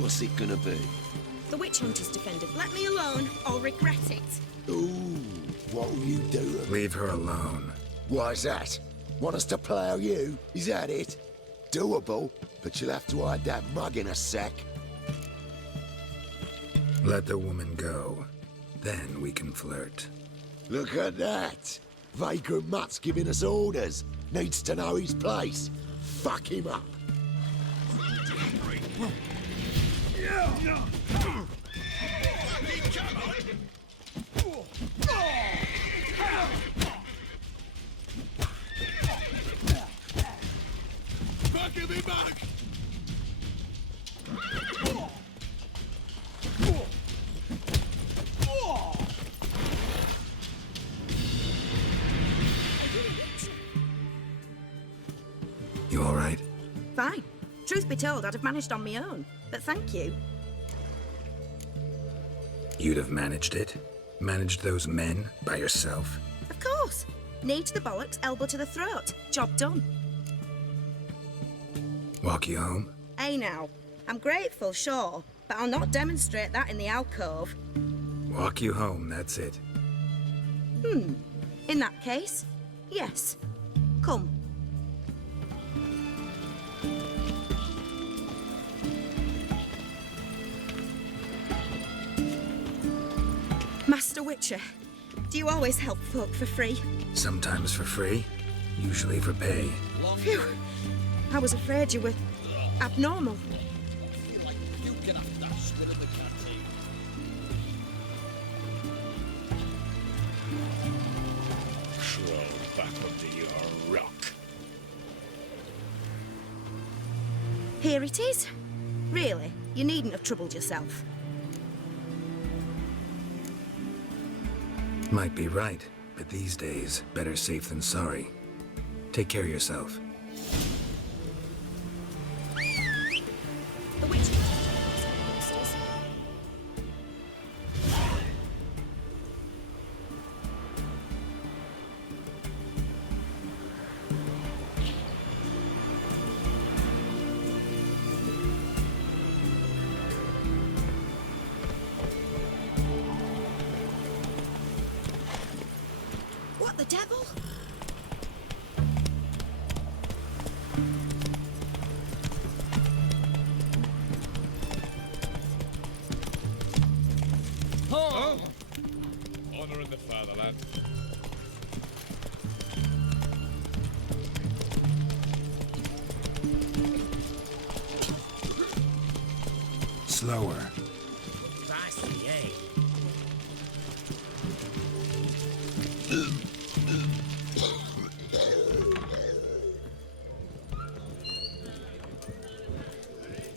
What's it gonna be? The witch hunters defended. Let me alone, I'll regret it. Ooh, what'll you do? Leave her alone. Why's that? Want us to plough you? Is that it? Doable, but you'll have to hide that mug in a sec. Let the woman go. Then we can flirt. Look at that! Vagrant Mutt's giving us orders. Needs to know his place. Fuck him up. Give me back! You all right? Fine. Truth be told, I'd have managed on my own. But thank you. You'd have managed it? Managed those men by yourself? Of course. Knee to the bollocks, elbow to the throat. Job done. Walk you home? Hey now. I'm grateful, sure, but I'll not demonstrate that in the alcove. Walk you home, that's it. In that case, yes. Come. Master Witcher, do you always help folk for free? Sometimes for free, usually for pay. Phew. I was afraid you were abnormal. Crawl back under your rock. Here it is. Really, you needn't have troubled yourself. Might be right, but these days, better safe than sorry. Take care of yourself. The witch hunters. What the devil? Honor in the fatherland. Slower. Spicy, eh?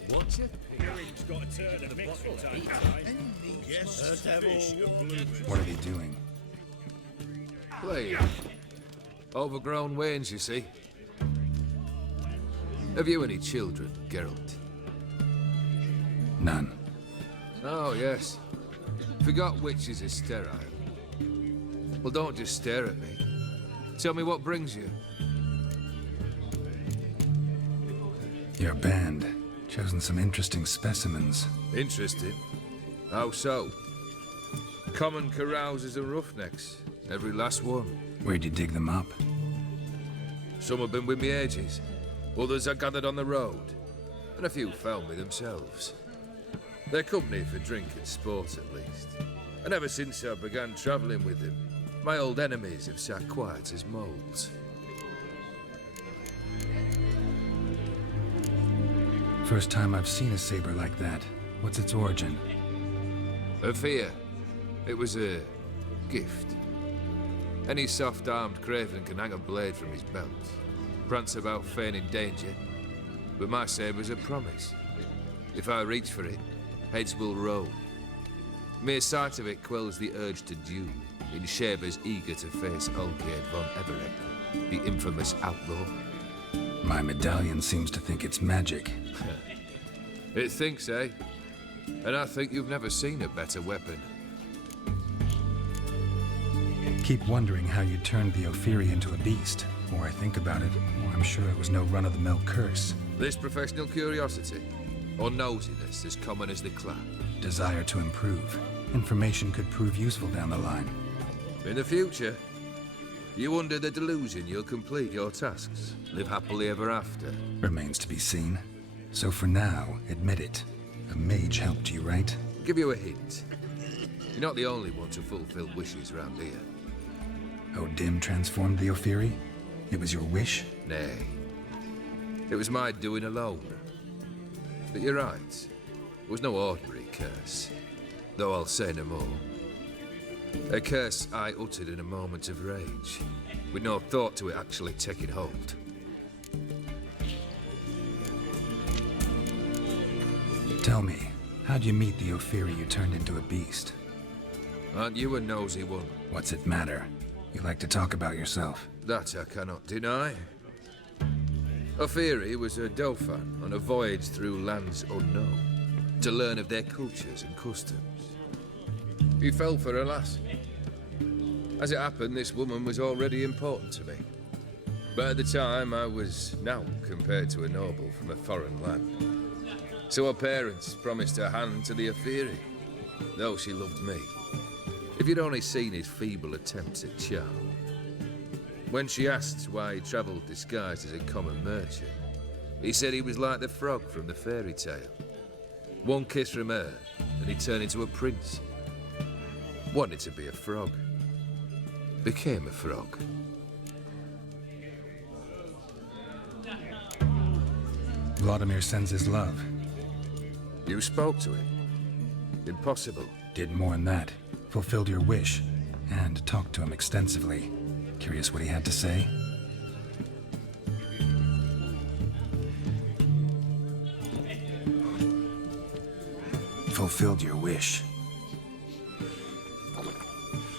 Watch it. Hearing's got a turn of the mix from time to time. Yes, fish and blue. What are they doing? Playing. Overgrown wains, you see. Have you any children, Geralt? None. Oh, yes. Forgot witches is sterile. Well, don't just stare at me. Tell me what brings you. Your band. Chosen some interesting specimens. Interested? How so? Common carousers and roughnecks. Every last one. Where'd you dig them up? Some have been with me ages. Others I gathered on the road. And a few found me themselves. They're company for drink and sport, at least. And ever since I began travelling with them, my old enemies have sat quiet as moles. First time I've seen a saber like that. What's its origin? A fear. It was a gift. Any soft-armed craven can hang a blade from his belt, prance about feigning danger, but my saber's a promise. If I reach for it, heads will roll. Mere sight of it quells the urge to duel, in Shabers eager to face Olgierd von Everett, the infamous outlaw. My medallion seems to think it's magic. It thinks, eh? And I think you've never seen a better weapon. Keep wondering how you turned the Ophiri into a beast. The more I think about it, the more I'm sure it was no run-of-the-mill curse. This professional curiosity? or nosiness as common as the clap? Desire to improve. Information could prove useful down the line. In the future, you under the delusion you'll complete your tasks, live happily ever after. Remains to be seen. So for now, admit it. A mage helped you, right? Give you a hint. You're not the only one to fulfill wishes around here. O'Dim transformed the Ophiri? It was your wish? Nay. It was my doing alone. But you're right. It was no ordinary curse. Though I'll say no more. A curse I uttered in a moment of rage, with no thought to it actually taking hold. Tell me, how'd you meet the Ophiri you turned into a beast? Aren't you a nosy one? What's it matter? You like to talk about yourself. That I cannot deny. Ophiri was a Dauphin on a voyage through lands unknown, to learn of their cultures and customs. He fell for a lass. As it happened, this woman was already important to me. But at the time, I was now compared to a noble from a foreign land. So her parents promised her hand to the Ophiri, though she loved me. If you'd only seen his feeble attempts at charm. When she asked why he travelled disguised as a common merchant, he said he was like the frog from the fairy tale. One kiss from her, and he turned into a prince. Wanted to be a frog. Became a frog. Vladimir sends his love. You spoke to him. Impossible. Did more than that. Fulfilled your wish. And talked to him extensively. Curious what he had to say? Fulfilled your wish.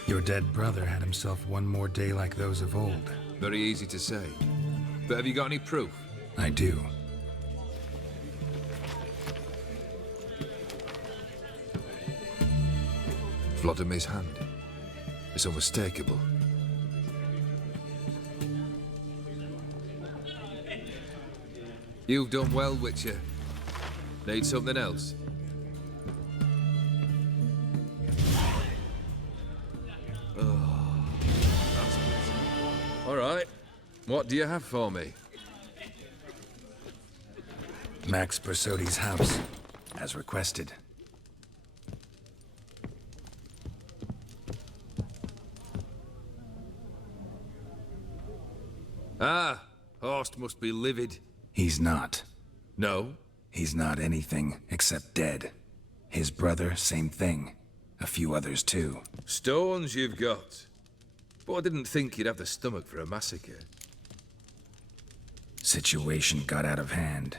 Your dead brother had himself one more day like those of old. Very easy to say. But have you got any proof? I do. Vladimir's hand. It's unmistakable. You've done well, Witcher. Need something else? Oh, that's better. All right. What do you have for me? Max Bersodi's house, as requested. Ah, Horst must be livid. He's not. No? He's not anything except dead. His brother, same thing. A few others too. Stones you've got. But I didn't think you'd have the stomach for a massacre. Situation got out of hand.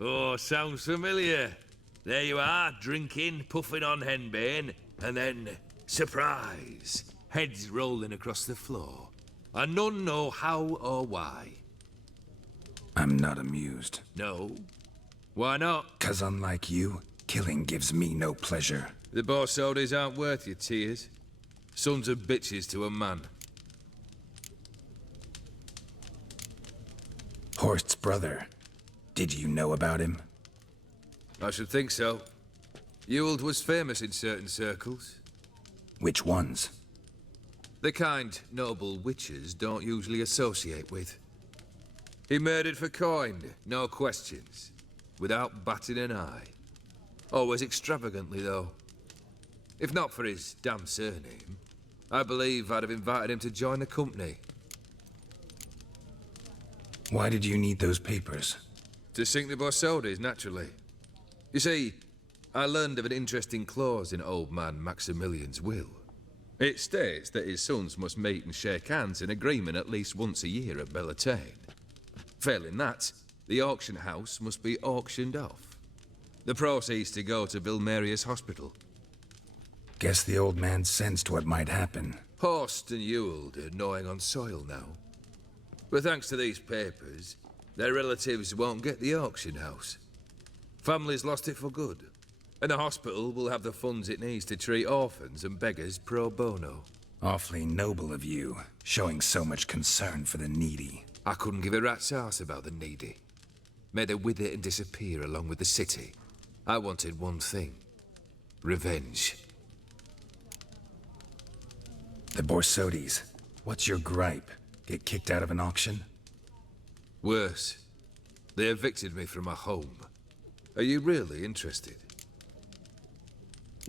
Oh, sounds familiar. There you are, drinking, puffing on henbane, and then, surprise, heads rolling across the floor. And none know how or why. I'm not amused. No? Why not? 'Cause unlike you, killing gives me no pleasure. The Borsodis aren't worth your tears. Sons of bitches to a man. Horst's brother. Did you know about him? I should think so. Ewald was famous in certain circles. Which ones? The kind noble witches don't usually associate with. He murdered for coin, no questions, without batting an eye. Always extravagantly, though. If not for his damn surname, I believe I'd have invited him to join the company. Why did you need those papers? To sink the Borsodis, naturally. You see, I learned of an interesting clause in old man Maximilian's will. It states that his sons must meet and shake hands in agreement at least once a year at Bellatane. Failing that, the auction house must be auctioned off. The proceeds to go to Vilmeria's hospital. Guess the old man sensed what might happen. Horst and Ewald are gnawing on soil now. But thanks to these papers, their relatives won't get the auction house. Families lost it for good, and the hospital will have the funds it needs to treat orphans and beggars pro bono. Awfully noble of you, showing so much concern for the needy. I couldn't give a rat's ass about the needy. made her wither and disappear along with the city. I wanted one thing. Revenge. The Borsodis. What's your gripe? Get kicked out of an auction? Worse. They evicted me from my home. Are you really interested?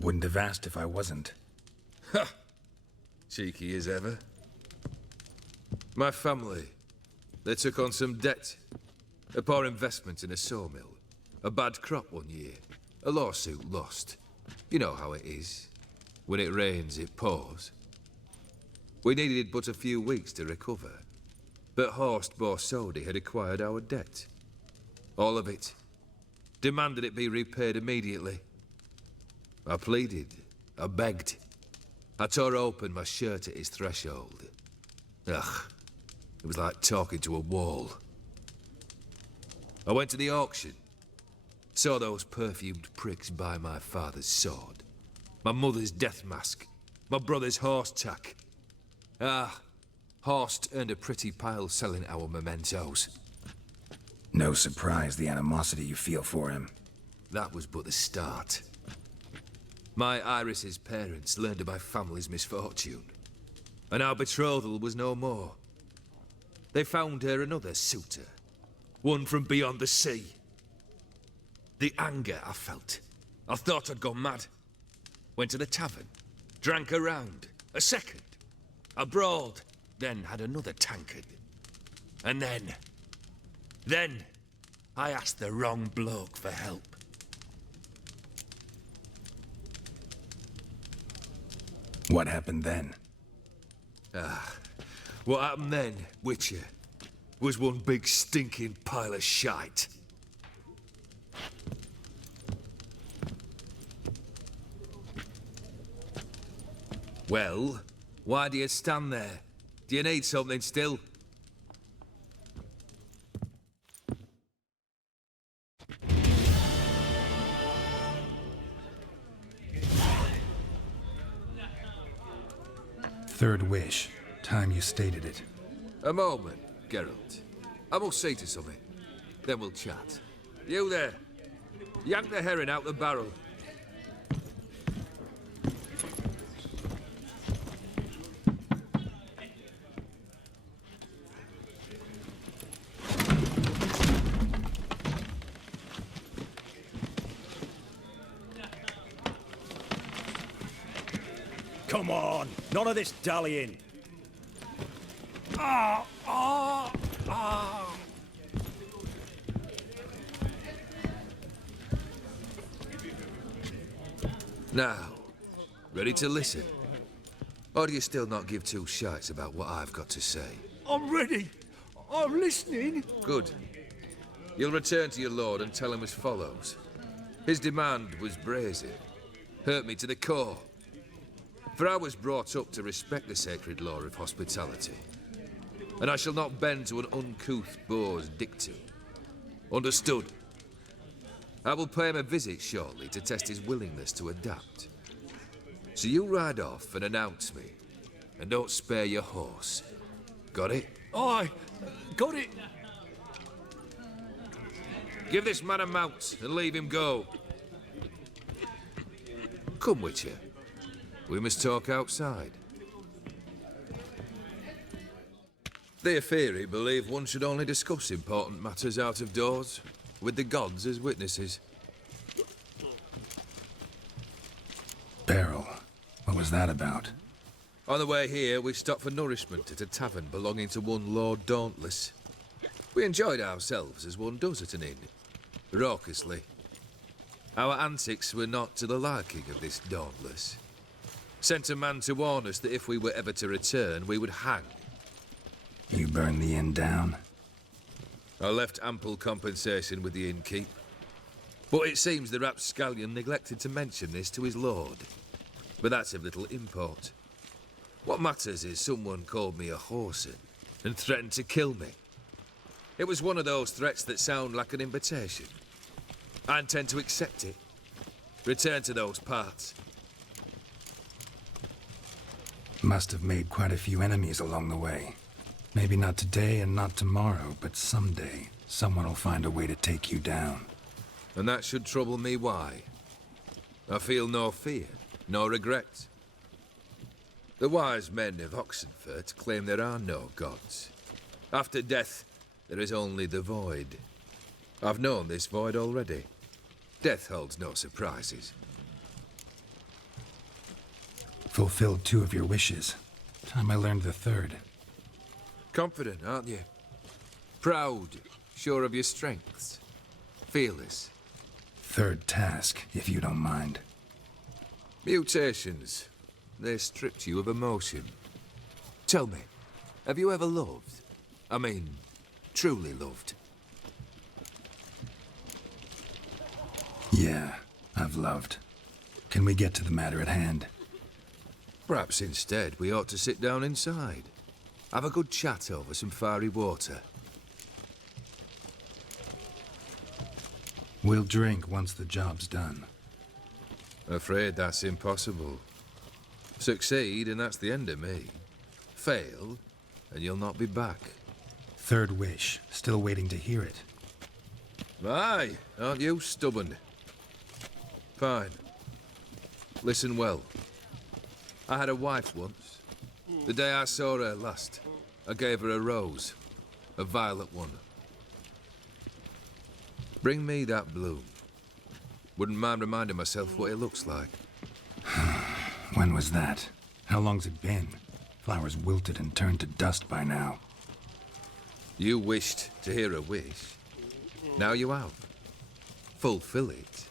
Wouldn't have asked if I wasn't. Ha! Cheeky as ever. My family, they took on some debt. A poor investment in a sawmill. A bad crop one year. A lawsuit lost. You know how it is. When it rains, it pours. We needed but a few weeks to recover. But Horst Borsodi had acquired our debt. All of it. Demanded it be repaid immediately. I pleaded. I begged. I tore open my shirt at his threshold. Ugh. It was like talking to a wall. I went to the auction. Saw those perfumed pricks buy my father's sword. My mother's death mask. My brother's horse tack. Ah, Horst earned a pretty pile selling our mementos. No surprise the animosity you feel for him. That was but the start. My Iris's parents learned of my family's misfortune, and our betrothal was no more. They found her another suitor, one from beyond the sea. The anger I felt. I thought I'd gone mad. Went to the tavern, drank a round, a second, a brawl, then had another tankard. And then, I asked the wrong bloke for help. What happened then? What happened then, Witcher, was one big stinking pile of shite. Well, why do you stand there? Do you need something still? Third wish. Time you stated it. A moment, Geralt. I must see to something. Then we'll chat. You there. Yank the herring out the barrel. Come on, none of this dallying. Now, ready to listen? Or do you still not give two shites about what I've got to say? I'm ready. I'm listening. Good. You'll return to your lord and tell him as follows. His demand was brazen. Hurt me to the core. For I was brought up to respect the sacred law of hospitality. And I shall not bend to an uncouth boor's dictum. Understood? I will pay him a visit shortly to test his willingness to adapt. So you ride off and announce me. And don't spare your horse. Got it? Aye, got it. Give this man a mount and leave him go. Come, Witcher. We must talk outside. The Aetheri believe one should only discuss important matters out of doors, with the gods as witnesses. Beryl. What was that about? On the way here, we stopped for nourishment at a tavern belonging to one Lord Dauntless. We enjoyed ourselves as one does at an inn, raucously. Our antics were not to the liking of this Dauntless. Sent a man to warn us that if we were ever to return, we would hang. You burned the inn down? I left ample compensation with the innkeep. But it seems the rapscallion neglected to mention this to his lord. But that's of little import. What matters is someone called me a whoreson and threatened to kill me. It was one of those threats that sound like an invitation. I intend to accept it. Return to those parts. Must have made quite a few enemies along the way. Maybe not today and not tomorrow, but someday, someone will find a way to take you down. And that should trouble me why? I feel no fear, no regret. The wise men of Oxenfurt claim there are no gods. After death, there is only the void. I've known this void already. Death holds no surprises. Fulfilled 2 of your wishes. Time I learned the 3rd. Confident, aren't you? Proud, sure of your strengths. Fearless. 3rd task, if you don't mind. Mutations. They stripped you of emotion. Tell me, have you ever loved? I mean, truly loved? Yeah, I've loved. Can we get to the matter at hand? Perhaps instead we ought to sit down inside. Have a good chat over some fiery water. We'll drink once the job's done. Afraid that's impossible. Succeed, and that's the end of me. Fail, and you'll not be back. 3rd wish. Still waiting to hear it. Aye, aren't you stubborn? Fine. Listen well. I had a wife once. The day I saw her last, I gave her a rose. A violet one. Bring me that bloom. Wouldn't mind reminding myself what it looks like. When was that? How long's it been? Flowers wilted and turned to dust by now. You wished to hear a wish. Now you have. Fulfill it.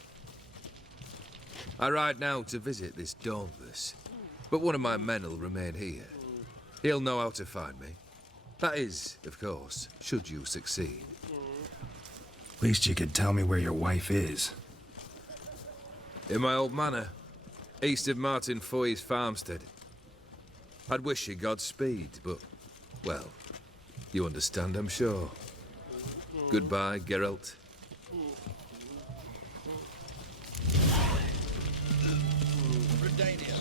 I ride now to visit this Dauntless, but one of my men will remain here. He'll know how to find me. That is, of course, should you succeed. Least you could tell me where your wife is. In my old manor, east of Martin Foy's farmstead. I'd wish you Godspeed, but, well, you understand, I'm sure. Goodbye, Geralt. Britannia.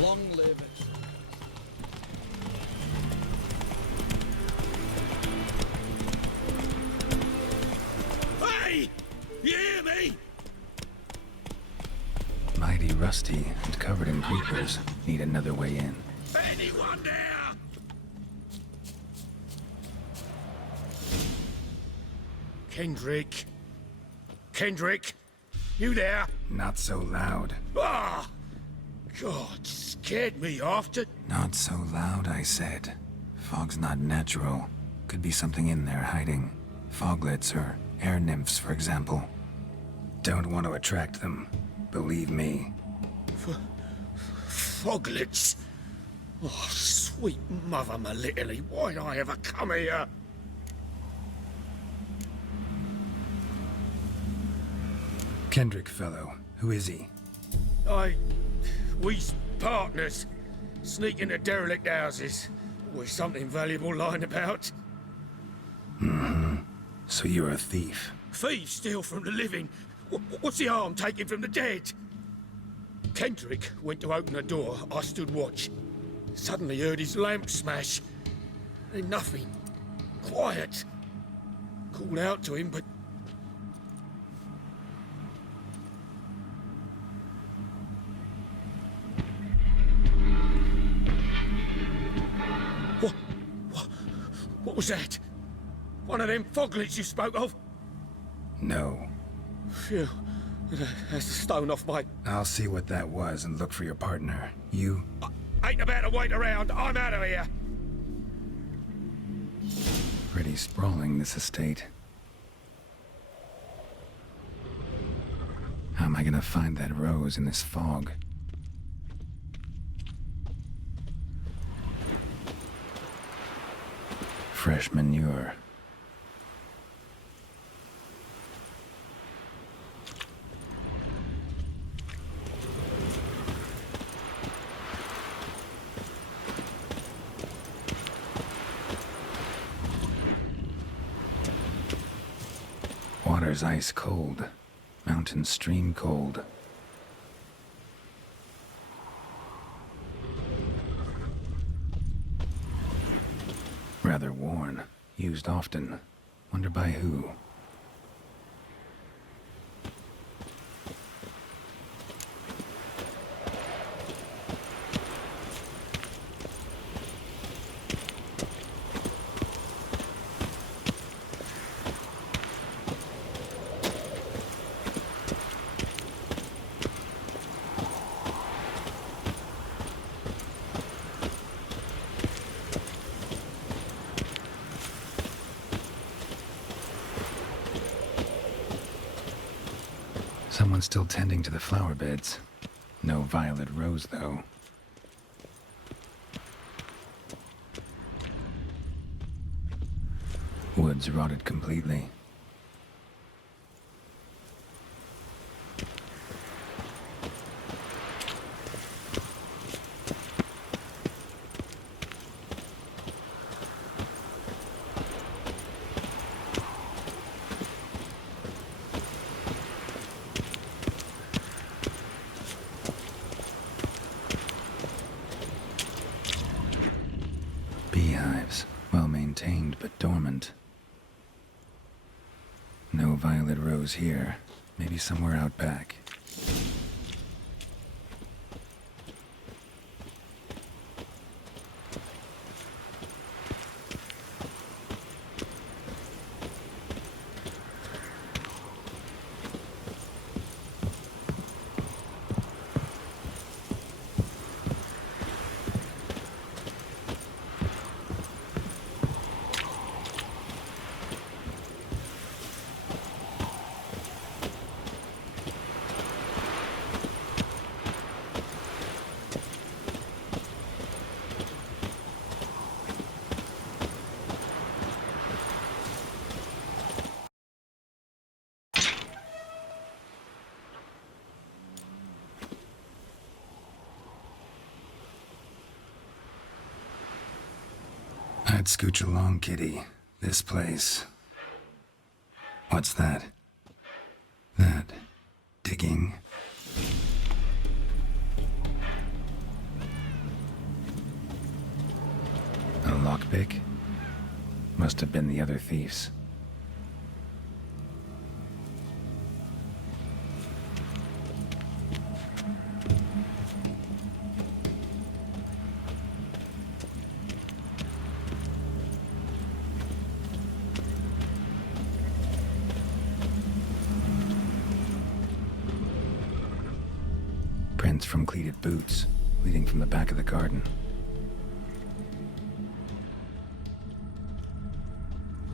Long live it. Hey! You hear me? Mighty rusty and covered in creepers. Need another way in. Anyone there? Kendrick. Kendrick? You there? Not so loud. Ah! God, scared me after. Not so loud, I said. Fog's not natural. Could be something in there hiding. Foglets or air nymphs, for example. Don't want to attract them. Believe me. Foglets. Oh, sweet mother, my little, why'd I ever come here? Kendrick fellow. Who is he? We's partners. Sneak into derelict houses. With something valuable lying about. So you're a thief. Thieves steal from the living. What's the harm taking from the dead? Kendrick went to open the door. I stood watch. Suddenly heard his lamp smash. Then nothing. Quiet. Called out to him, but... What was that? One of them foglets you spoke of? No. Phew. That's the stone off my... I'll see what that was and look for your partner. You... Ain't about to wait around. I'm out of here. Pretty sprawling, this estate. How am I gonna find that rose in this fog? Fresh manure. River's ice cold. Mountains stream cold. Rather worn. Used often. Wonder by who? Someone's still tending to the flower beds. No violet rose, though. Woods rotted completely. Beehives, well maintained but dormant. No violet rose here. Maybe somewhere out back. I'd scooch along, kitty. This place. What's that? That. Digging. A lockpick? Must have been the other thieves. Prints from cleated boots, leading from the back of the garden.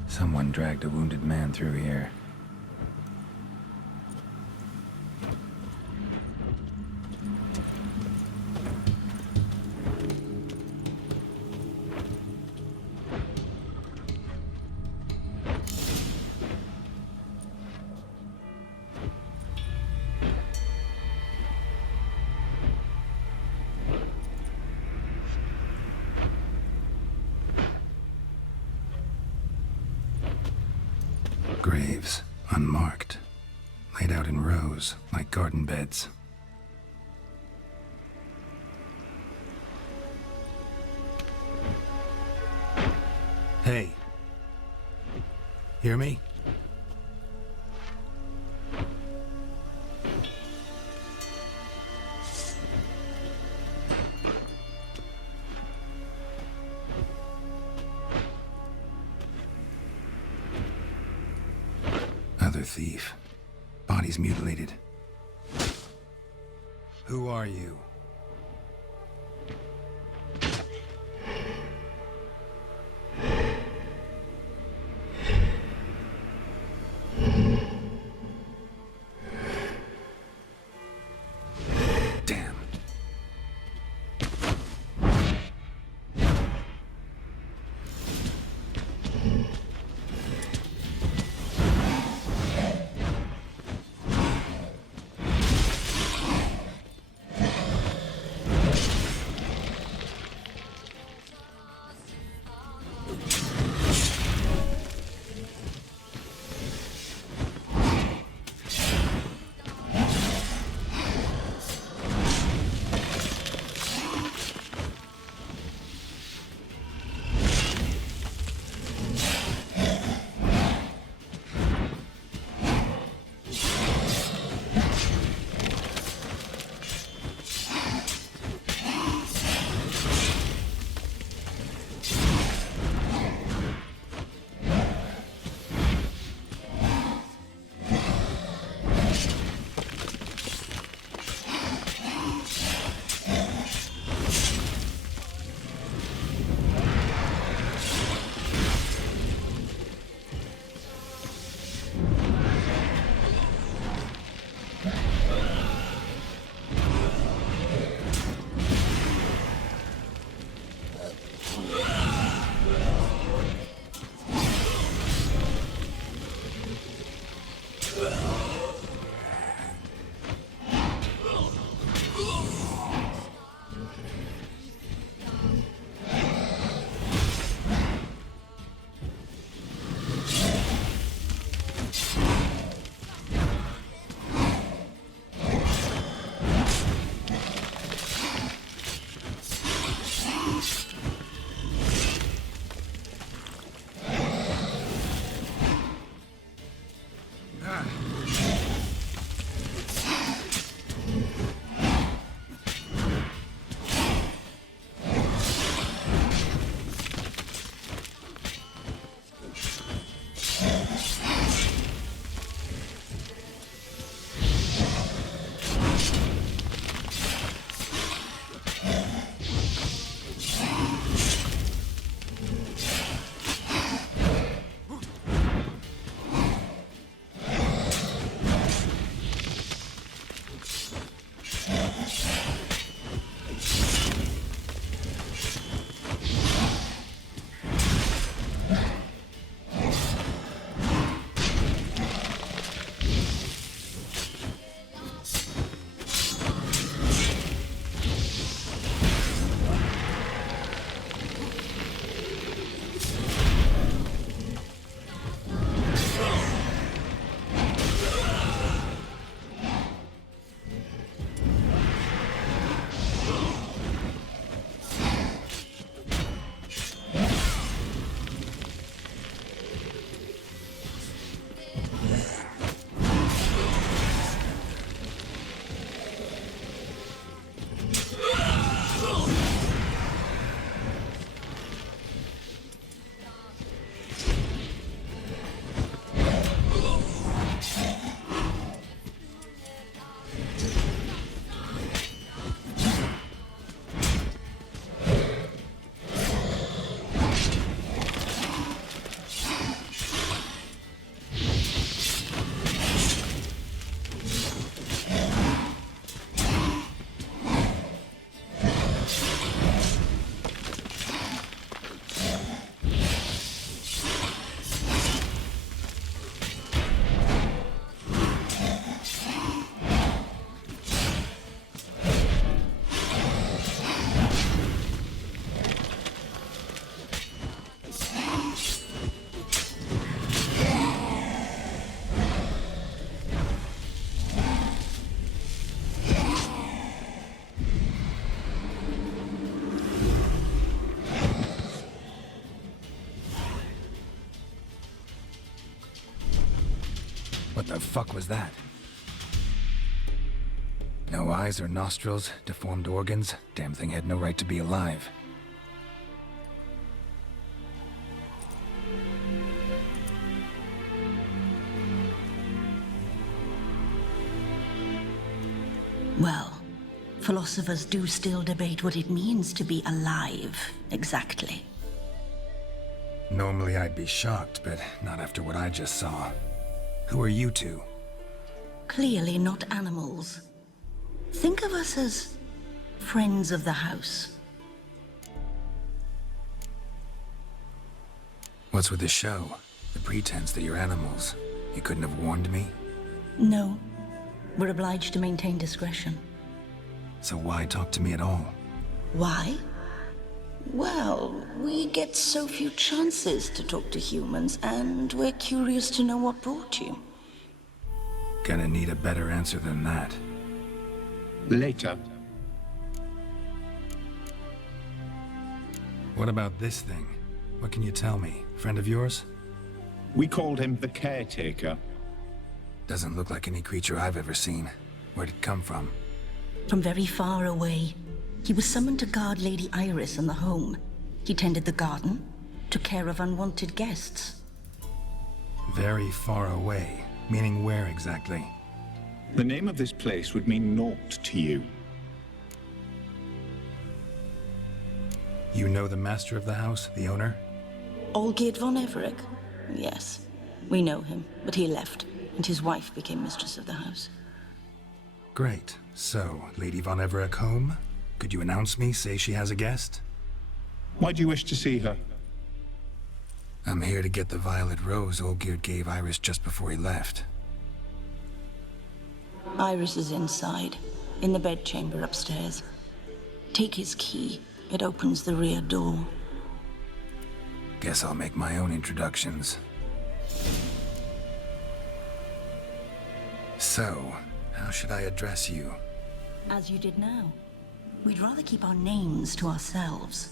Someone dragged a wounded man through here. Graves, unmarked, laid out in rows like garden beds. Hey. Hear me? Other thief. Bodies mutilated. Who are you? Damn. What the fuck was that? No eyes or nostrils, deformed organs. Damn thing had no right to be alive. Well, philosophers do still debate what it means to be alive, exactly. Normally I'd be shocked, but not after what I just saw. Who are you two? Clearly not animals. Think of us as friends of the house. What's with the show? The pretense that you're animals. You couldn't have warned me? No, we're obliged to maintain discretion. So why talk to me at all? Why? Well, we get so few chances to talk to humans, and we're curious to know what brought you. Gonna need a better answer than that. Later. What about this thing? What can you tell me? Friend of yours? We called him the Caretaker. Doesn't look like any creature I've ever seen. Where'd it come from? From very far away. He was summoned to guard Lady Iris and the home. He tended the garden, took care of unwanted guests. Very far away. Meaning where exactly? The name of this place would mean naught to you. You know the master of the house, the owner? Olgierd von Everec? Yes, we know him, but he left, and his wife became mistress of the house. Great. So, Lady von Everec home? Could you announce me, say she has a guest? Why do you wish to see her? I'm here to get the violet rose Olgierd gave Iris just before he left. Iris is inside, in the bedchamber upstairs. Take his key. It opens the rear door. Guess I'll make my own introductions. So, how should I address you? As you did now. We'd rather keep our names to ourselves.